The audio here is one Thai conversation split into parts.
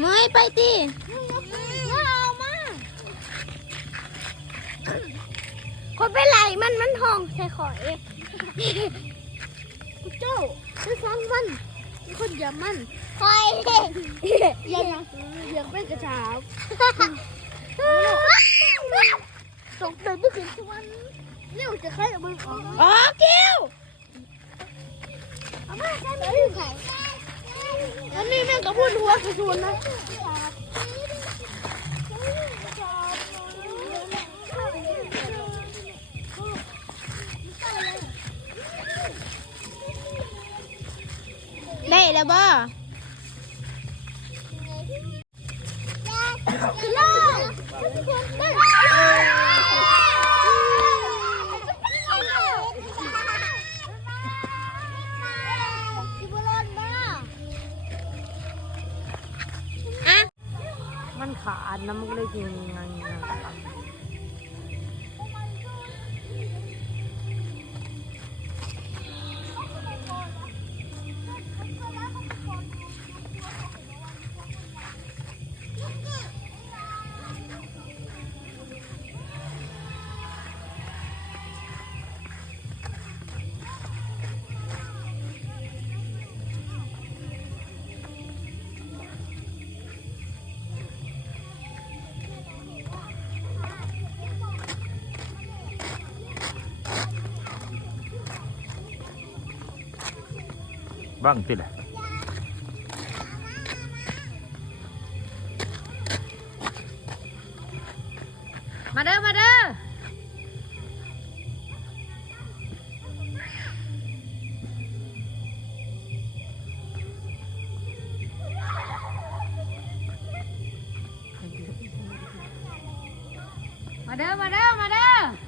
เมยไปดิเอามาคนไปไหลมันห้องใส่ขอยเจ้าไปฟังมันคนอย่ามันคอยยังเป็นกระถางส่งเดินไปถึงชวนเร็วจะใครเอามือออกอ๋อกิ้วเอามาใช้มือใส่อันนี้แม่งก็พูดหัวกระชวนนะได้แล้วบ่มันขาดนะมันก็เลยกินงานบ้างติแหละมาเด้อมาเด้อมาเด้อมาเด้อมาเด้อ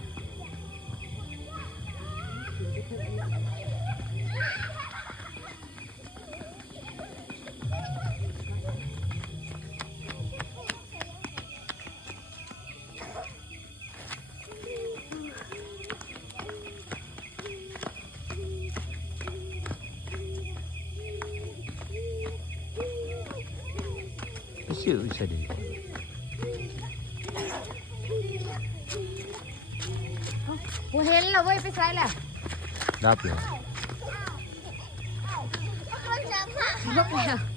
ชื่อเฉยกูเห็นแล้วเว้ยไปใส่แล้ว ดับเลย ยกแล้ว